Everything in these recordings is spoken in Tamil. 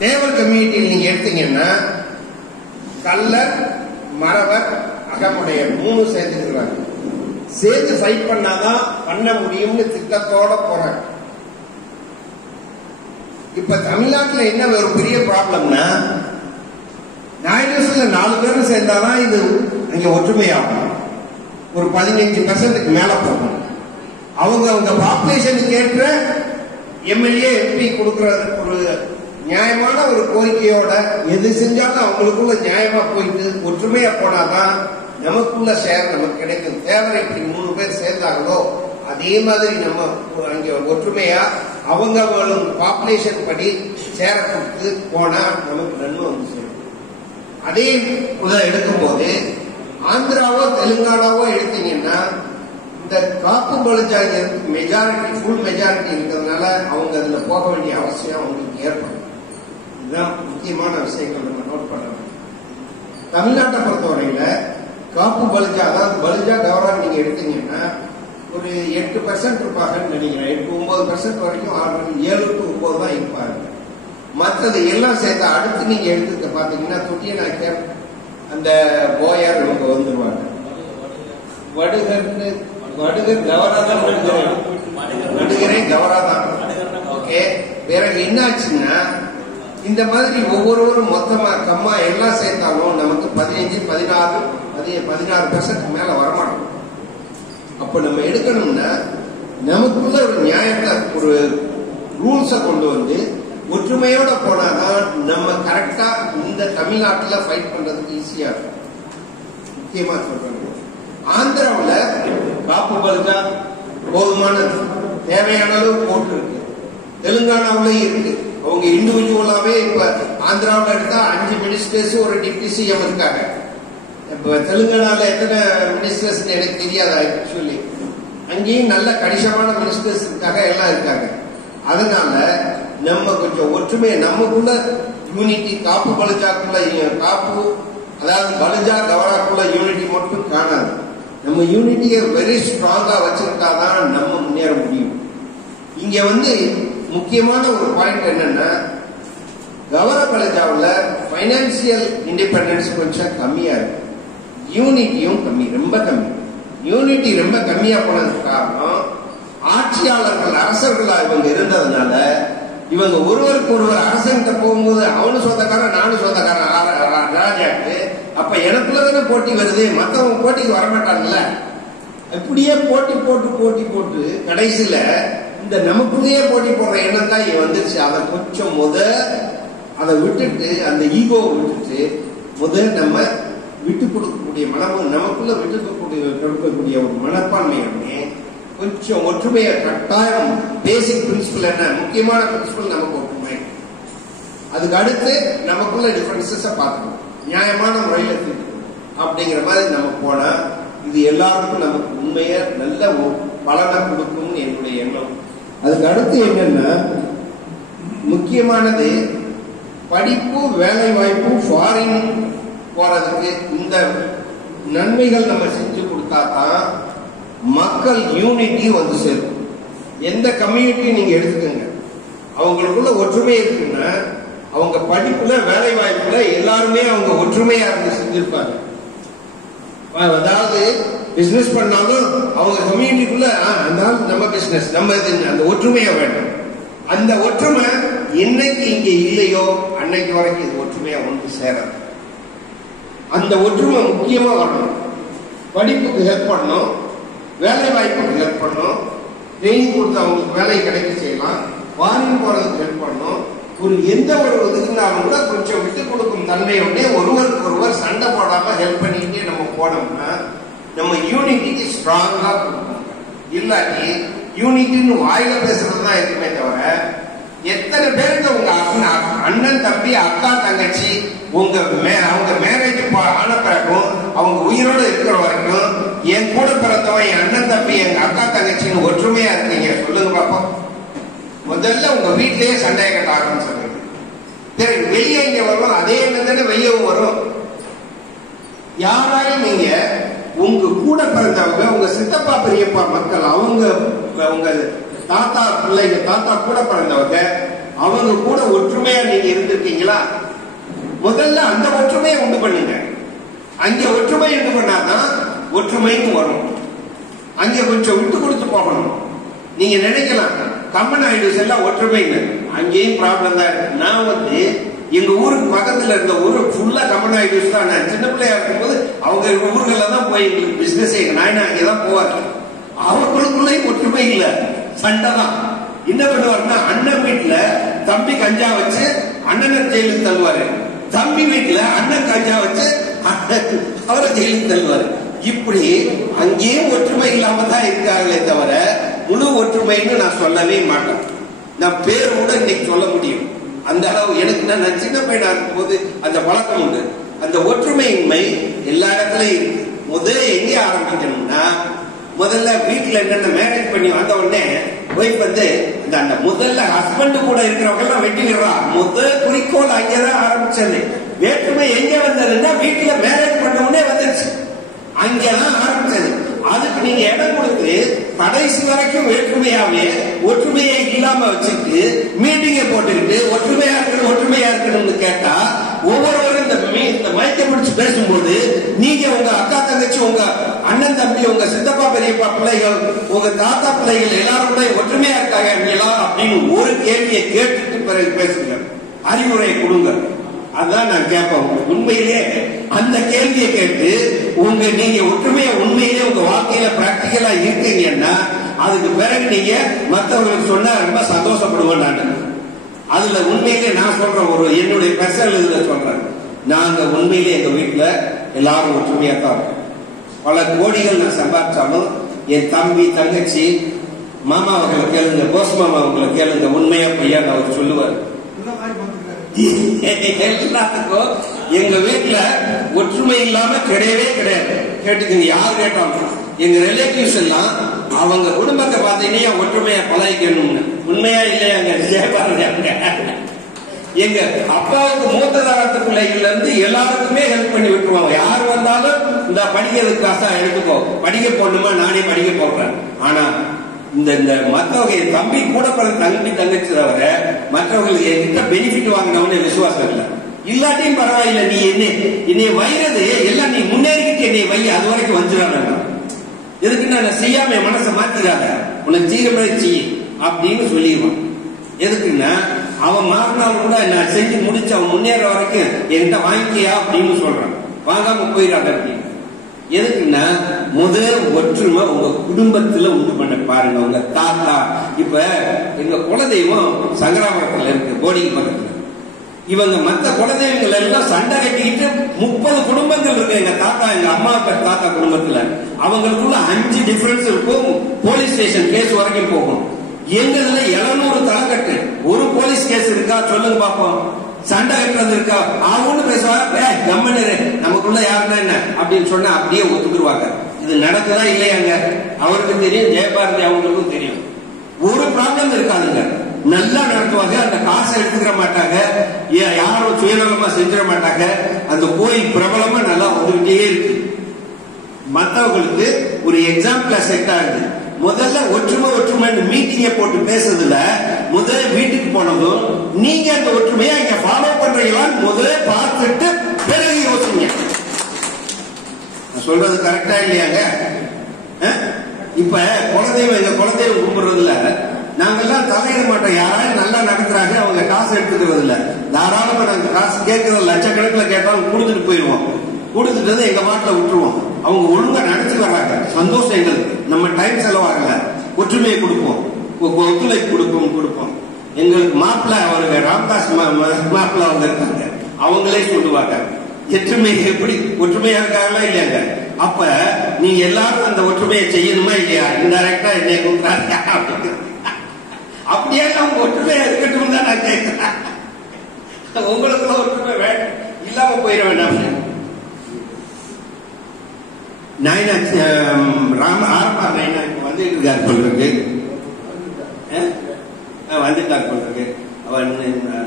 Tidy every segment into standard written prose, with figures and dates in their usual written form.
தேவர் கம்யூனிட்டியில் நீங்க எடுத்தீங்கன்னா கல்லர், மறவர், அகமுடைய 3 சேர்ந்துக்கிறாங்க. சேர்ந்து ஃபைட் பண்ணாதான் பண்ண முடியும்னு திட்டத்தோட போறாங்க. இப்ப தமிழ்நாட்டில் என்ன ஒரு பெரிய ப்ராப்ளம்னா, நாயுடுல 4 பேரும் சேர்ந்தாதான் இது அங்க ஒற்றுமையாகும். ஒரு 15% மேல போகும். அவங்க பாப்புலேஷனுக்கு ஏற்ற எம்எல்ஏ, எம்பி கொடுக்கிற ஒரு நியாயமான ஒரு கோரிக்கையோட எது செஞ்சாலும் அவங்களுக்குள்ள நியாயமா போயிட்டு ஒற்றுமையா போனாதான் நமக்குள்ள ஷேர் நமக்கு கிடைக்கும். தேவை இப்படி 3 பேர் சேர்ந்தாங்களோ அதே மாதிரி நம்ம அங்க ஒற்றுமையா அவங்களும் பாப்புலேஷன் படி ஷேர கொடுத்து போனா நமக்கு நன்மை வந்து சேரும். அதே எடுக்கும் போது ஆந்திராவோ தெலுங்கானாவோ எடுத்தீங்கன்னா இந்த காப்பு பலிஜாங்க மெஜாரிட்டி, ஃபுல் மெஜாரிட்டி இருக்கிறதுனால அவங்க அதுல போக வேண்டிய அவசியம் அவங்களுக்கு ஏற்படும். இதுதான் முக்கியமான விஷயங்கள் நம்ம நோட் பண்ண வேண்டும். தமிழ்நாட்டை பொறுத்தவரையில காப்பு பலிஜா, அதாவது பலிஜா கவரா நீங்க எடுத்தீங்கன்னா ஒரு 8% இருப்பாங்கன்னு நினைக்கிறேன். 8-9% வரைக்கும் 7 to 9 தான் இருப்பாங்க. மற்றது எல்லாம் சேர்த்து அடுத்து நீங்க எடுத்து பாத்தீங்கன்னா தொட்டியநாயக்கர், அந்த போயர் இவங்க வந்துருவாங்க. வடுகர் கவரா தான், வடுகரே கவரா தான். ஓகே, பிறகு என்னாச்சுன்னா இந்த மாதிரி ஒவ்வொருவரும் மொத்தமா கம்மா எல்லாம் சேர்த்தாலும் நமக்கு 15-16% மேல வரமாட்டோம். அப்ப நம்ம எடுக்கணும்னா நமக்குள்ள ஒரு நியாயத்தை, ஒரு ரூல்ஸ கொண்டு வந்து ஒற்றுமையோட போனாதான் நம்ம கரெக்டா இந்த தமிழ்நாட்டில் ஃபைட் பண்றதுக்கு ஈஸியா இருக்கும். முக்கியமா சொல்றாங்க, ஆந்திராவில் காப்பு பலிஜா போதுமான தேவையான அளவு போட்டு இருக்கு. தெலுங்கானாவிலேயும் இருக்கு. அவங்க இண்டிவிஜுவலாவே இப்ப ஆந்திராவில் எடுத்தா 5 மினிஸ்டர்ஸ், ஒரு டிப்டி சிஎம் இருக்காங்க. இப்ப தெலுங்கானால எத்தனை மினிஸ்டர்ஸ் எனக்கு தெரியாது ஆக்சுவலி. அங்கேயும் நல்ல கணிசமான மினிஸ்டர்ஸ் இருக்காங்க, எல்லாம் இருக்காங்க. அதனால நம்ம கொஞ்சம் ஒற்றுமை, நமக்குள்ள யூனிட்டி, காப்பு பலிஜாக்குள்ள காப்பு, அதாவது பலிஜா கவராக்குள்ள யூனிட்டி மட்டும் காணாது. நம்ம யூனிட்டியை வெரி ஸ்ட்ராங்கா வச்சிருக்காதான் நம்ம முன்னேற முடியும். இங்க முக்கியமான ஒரு பாயிண்ட் என்னன்னா, கவர பலிஜாவில் பைனான்சியல் இண்டிபெண்டன்ஸ் கொஞ்சம் கம்மியா இருக்கு, யூனிட்டியும் கம்மி, ரொம்ப கம்மி. யூனிட்டி ரொம்ப கம்மியா போனதுக்கு காரணம் ஆட்சியாளர்கள், அரசர்களா இவங்க இருந்ததுனால இவங்க ஒருவருக்கு ஒருவர் அரசங்கிட்ட போகும்போது அவனு சொந்தக்காரன் நானும் சொந்தக்காரன் ராஜாக்கு, அப்ப எனக்குள்ளதானே போட்டி வருது, மற்றவங்க போட்டிக்கு வரமாட்டாங்கல்ல. இப்படியே போட்டி போட்டு போட்டி போட்டு கடைசியில இந்த நமக்குள்ளேயே போட்டி போடுற எண்ணம் தான் வந்துருச்சு. அதை கொஞ்சம் அதை விட்டுட்டு, அந்த ஈகோவை விட்டுட்டு நம்ம விட்டு கொடுக்கக்கூடிய மனமும், நமக்குள்ள விட்டு கொடுக்கக்கூடிய ஒரு மனப்பான்மையுமே கொஞ்சம் ஒற்றுமையை கட்டாயம். பேசிக் பிரின்சிபல் என்ன, முக்கியமான பிரின்சிபல் நமக்கு ஒற்றுமை. அதுக்கு அடுத்து நமக்குள்ள டிஃபரன்சஸ பார்க்கணும், நியாயமான முறையில தீர்க்கணும். அப்படிங்கிற மாதிரி நம்ம போனா இது எல்லாருக்கும் நமக்கு உண்மைய நல்ல பலனை கொடுக்கும்னு என்னுடைய எண்ணம். அதுக்கு அடுத்து என்னன்னா, முக்கியமானது படிப்பு, வேலை வாய்ப்பு, ஃபாரின் போறதுக்கு இந்த நன்மைகள் நம்ம செஞ்சு கொடுத்தா தான் மக்கள் யூனிட்டி சேரும். எந்த கம்யூனிட்டி நீங்க எடுத்துக்கோங்க, அவங்களுக்குள்ள ஒற்றுமை இருக்குன்னா அவங்க படிப்புல, வேலை வாய்ப்புல எல்லாருமே அவங்க ஒற்றுமையா இருந்து செஞ்சிருப்பாங்க. அதாவது பிசினஸ் பண்ணாலும் அவங்க கம்யூனிட்டிக்குள்ள நம்ம பிசினஸ், நம்ம அந்த ஒற்றுமையா வேண்டும். அந்த ஒற்றுமை என்னைக்கு இங்க இல்லையோ அன்னைக்கு வரைக்கும் இது ஒற்றுமையா சேராது. அந்த ஒற்றுமை முக்கியமா வரணும். படிப்புக்கு ஹெல்ப் பண்ணணும், வேலை வாய்ப்புக்கு ஹெல்ப் பண்ணணும், ட்ரெயினிங் கொடுத்து அவங்களுக்கு வேலை கிடைக்க செய்யலாம், ஃபாரின் போறதுக்கு ஹெல்ப் பண்ணணும். ஒரு எந்த ஒரு இதுக்குனாலும் கூட கொஞ்சம் விட்டு கொடுக்கும் தன்மையோட ஒருவருக்கு ஒருவர் சண்டை போடாம ஹெல்ப் பண்ணிட்டே நம்ம போனோம்னா நம்ம யூனிட்டிக்கு ஸ்ட்ராங்கா கொடுக்கணும். இல்லாட்டி யூனிட்டின்னு வாயில பேசுறதுதான் இருக்குமே தவிர, எத்தனை பேருக்கு உங்க அண்ணன் தம்பி அக்கா தங்கச்சி அவங்க மேரேஜ் ஆன பிறகும் அவங்க உயிரோடு இருக்கிற வரைக்கும் என் கூட பிறந்தவன், என் அண்ணன் தம்பி, எங்க அக்கா தங்கச்சின்னு ஒற்றுமையா இருக்கீங்க சொல்லுங்க பாப்போம். முதல்ல உங்க வீட்டிலேயே சண்டையை கட்ட ஆரம்பிச்சிருங்க. பிறகு வெளியே இங்க வரும், அதே எண்ணம் தானே வெளியவும் வரும். யாராலும் நீங்க உங்க கூட பிறந்தவங்க, உங்க சித்தப்பா பெரியப்பா மக்கள், அவங்க உங்க தாத்தா பிள்ளைங்க, தாத்தா கூட பிறந்தவங்க, அவங்க கூட ஒற்றுமையா நீங்க இருந்திருக்கீங்களா? முதல்ல அந்த ஒற்றுமையை உண்டு பண்ணுங்க. அங்க ஒற்றுமை உண்டு பண்ணாதான் ஒற்றுமைக்கு வரும். அங்க கொஞ்சம் விட்டு கொடுத்து போகணும். நீங்க நினைக்கலாம் கம்மன் ஆயிடுச்சு எல்லாம் ஒற்றுமைன்னு, அங்கேயும் ப்ராப்ளம் தான். நான் எங்க ஊருக்கு பக்கத்துல இருந்த ஊரு ஃபுல்லா கம்மன் ஆயிடுச்சு தான். நான் சின்ன பிள்ளையா இருக்கும்போது அவங்க ஊர்கள்ல தான் போய் எங்களுக்கு பிசினஸ் நாயனா அங்கேதான் போவாங்க. அவங்களுக்குள்ளேயும் ஒற்றுமை இல்ல, சண்டை தான். என்ன பண்ணுவாருன்னா அண்ணன் வீட்டுல தம்பி கஞ்சா வச்சு அண்ணனை ஜெயிலுக்கு தள்ளுவாரு, தம்பி வீட்டுல அண்ணன் கஞ்சா வச்சு அவரை ஜெயிலுக்கு தள்ளுவாரு. இப்படி அங்கேயும் ஒற்றுமை இல்லாம தான் இருக்காங்களே தவிர முழு ஒற்றுமைன்னு நான் சொல்லவே மாட்டேன். நான் பேர் கூட இன்னைக்கு சொல்ல முடியும். அந்த அளவு எனக்கு நான் சின்ன பையனா இருக்கும் போது அந்த பழக்கம் உண்டு. அந்த ஒற்றுமையின்மை எல்லா இடத்துலயும் முதல்ல எங்கே ஆரம்பிக்கணும்னா, முதல்ல வீட்டுல என்னென்ன மேரேஜ் பண்ணி வந்த உடனே ஒய்ஃப் அந்த முதல்ல ஹஸ்பண்ட் கூட இருக்கிறவங்க எல்லாம் வெட்டிடுறா. முதல் குறிக்கோள் அங்கேதான் ஆரம்பிச்சது. வேற்றுமை எங்க வந்ததுன்னா வீட்டுல மேரேஜ் பண்ண உடனே வந்துருச்சு, அங்கதான் ஆரம்பிச்சது. அதுக்கு நீங்க இடம் கொடுத்து கடைசி வரைக்கும் வேற்றுமையாவே ஒற்றுமையை இல்லாம வச்சுட்டு மீட்டிங்கை போட்டுக்கிட்டு ஒற்றுமையா இருக்கணும்னு கேட்டா ஒவ்வொருவரும் இந்த மயக்க முடிச்சு பேசும்போது நீங்க உங்க அக்கா தங்கச்சி, உங்க அண்ணன் தம்பி, உங்க சித்தப்பா பெரியப்பா பிள்ளைகள், உங்க தாத்தா பிள்ளைகள் எல்லாரும் கூட ஒற்றுமையா இருக்காங்க அப்படின்னு ஒரு கேள்வியை கேட்டுட்டு பிறகு பேசுங்க, அறிவுரை கொடுங்க. அதான் நான் கேட்பேன். உண்மையிலே அந்த கேள்வியை கேட்டு நீங்க ஒற்றுமையா உண்மையிலே உங்க வாழ்க்கையில பிராக்டிகலா இருக்கீங்கன்னா அதுக்கு பிறகு நீங்க மற்றவர்களுக்கு சொன்னா ரொம்ப சந்தோஷப்படுவேன். நான் அதுல உண்மையிலே நான் சொல்றேன், ஒரு என்னுடைய பர்சனல் இதுல சொல்றேன், நாங்க உண்மையிலே எங்க வீட்டுல எல்லாரும் ஒற்றுமையா தான் இருக்கோம். பல கோடிகள் நான் சம்பாதிச்சாலும் என் தம்பி தங்கச்சி மாமா அவர்களை கேளுங்க, போஸ் மாமா அவர்களை கேளுங்க, உண்மையா பொய்யா அவர் சொல்லுவார். எல்லாத்துக்கும் எங்க வீட்டுல ஒற்றுமை இல்லாம கிடையவே கிடையாது. கேட்டுக்கீங்க, யார் கேட்டாலும் எங்க ரிலேட்டிவ்ஸ் எல்லாம் அவங்க குடும்பத்தை பார்த்தீங்கன்னா ஒற்றுமையா பழகிக்கணும்னு. உண்மையா இல்லையாங்க? எங்க அப்பாவுக்கு மூத்த தரத்து பிள்ளைகள்ல இருந்து எல்லாருக்குமே ஹெல்ப் பண்ணி விட்டுருவாங்க. யார் வந்தாலும் இந்த படிக்கிறதுக்கு காசா எடுத்துக்கோ, படிக்க போடணுமா நானே படிக்க போடுறேன். ஆனா இந்த மற்றவங்க என் தம்பி கூட பிறந்த தம்பி தங்கச்சி தவிர மற்றவங்களுக்கு என்கிட்ட பெனிஃபிட் வாங்கினவனே விசுவாசம் இல்லை. இல்லாட்டியும் பரவாயில்ல, நீ என்னை வைறது எல்லாம் நீ முன்னேறிக்கிட்டு என்னை வை, அது வரைக்கும் வந்துடாங்க. எதுக்கு நான் செய்யாம என் மனசை மாத்திராத, உனக்கு சீக்கிரமே செய்ய அப்படின்னு சொல்லிடுவான். எதுக்குன்னா அவன் மாறினாலும் கூட நான் செஞ்சு முடிச்சு அவன் முன்னேற வரைக்கும் என்கிட்ட வாங்கிக்கியா அப்படின்னு சொல்றான், வாங்காம போயிடாத அப்படின்னு. எதுக்குன்னா முதல் ஒற்றுமை உங்க குடும்பத்துல உண்டு பண்ண பாருங்க. உங்க தாத்தா, இப்ப எங்க குலதெய்வம் சங்கராபுரத்துல இருக்கு, போடிக்கு பக்கத்துல. இவங்க மற்ற குலதெய்வங்கள் எல்லாம் சண்டை கட்டிக்கிட்டு 30 குடும்பங்கள் இருக்கு. எங்க தாத்தா, எங்க அம்மா தாத்தா குடும்பத்துல அவங்களுக்குள்ள 5 டிஃபரன்ஸ் இருக்கும். போலீஸ் ஸ்டேஷன் கேஸ் வரைக்கும் போகும். எங்கதுல 700 தலைக்கட்டு. ஒரு போலீஸ் கேஸ் இருக்கா சொல்லுங்க பாப்போம். சண்டை கட்டுறது இருக்கா? அவனு பேசுவா, கம்மனரு நமக்குள்ள யாருன்னா என்ன அப்படின்னு சொன்னா அப்படியே ஒத்துக்குருவாங்க. இது நடக்குதா இல்லையாங்க? அவருக்கு தெரியும், ஜெயபாரதி அவங்களுக்கும் தெரியும். ஒரு ப்ராப்ளம் இருக்காதுங்க, நல்லா நடத்துவாங்க. அந்த காசை எடுத்துக்கிற மாட்டாங்க, யாரும் சுயநலமா செஞ்சிட மாட்டாங்க. அந்த கோயில் பிரபலமா நல்லா வந்துகிட்டே இருக்கு. மற்றவங்களுக்கு ஒரு எக்ஸாம்பிளா செட் ஆகுது. முதல்ல ஒற்றுமை மீட்டிங்க போட்டு பேசுறதுல முதல்ல வீட்டுக்கு போனதும் நீங்க அந்த ஒற்றுமையை இங்க ஃபாலோ பண்றீங்களான்னு முதல்ல பார்த்துட்டு பிறகு யோசிங்க. சொல்றது கரெக்டா இல்லையாங்க? இப்ப குலதெய்வம், எங்க குலதெய்வம் கும்பிடுறதுல நாங்கெல்லாம் தலையிட மாட்டோம். யாராவது நல்லா நடத்துறாங்க, அவங்க காசு எடுத்துக்கிறது இல்ல. தாராளமா நாங்க காசு கேட்கறது லட்சக்கணக்கில் கேட்டாலும் கொடுத்துட்டு போயிடுவோம். கொடுத்துட்டு எங்க மாட்டில் விட்டுருவோம். அவங்க ஒழுங்கா நடத்தி வர்றாங்க, சந்தோஷம் எங்களுக்கு. நம்ம டைம் செலவாகல, ஒற்றுமையை கொடுப்போம், ஒத்துழைப்பு கொடுப்போம். எங்களுக்கு மாப்பிள்ள அவருங்க ராம்தாஸ் மாப்பிள்ள அவங்க இருக்காங்க, அவங்களே சொல்லுவாங்க ஒற்றுமை எப்படி ஒற்றுமையா இருக்காங்களா இல்லையாங்க. அப்ப நீங்க எல்லாரும் அந்த ஒற்றுமையை செய்யணுமா இல்லையா? இன்டைரக்டா என்னை கூப்பிட்டாங்க அப்படியே அவங்க ஒற்றுமையா இருக்கட்டும் தான் நான் கேட்கிறேன். உங்களுக்குள்ள ஒற்றுமை வேணும், இல்லாம போயிட வேண்டாம். நாயனா ஆரம்பா நாயனா வந்துட்டு இருக்காரு சொல்றதுக்கு, வந்துட்டார் சொல்றதுக்கு. அவன்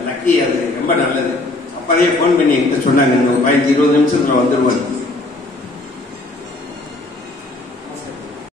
லக்கி, அது ரொம்ப நல்லது. அப்பவே போன் பண்ணி என்கிட்ட சொன்னாங்க, 15-20 நிமிஷத்துல வந்துருவான்.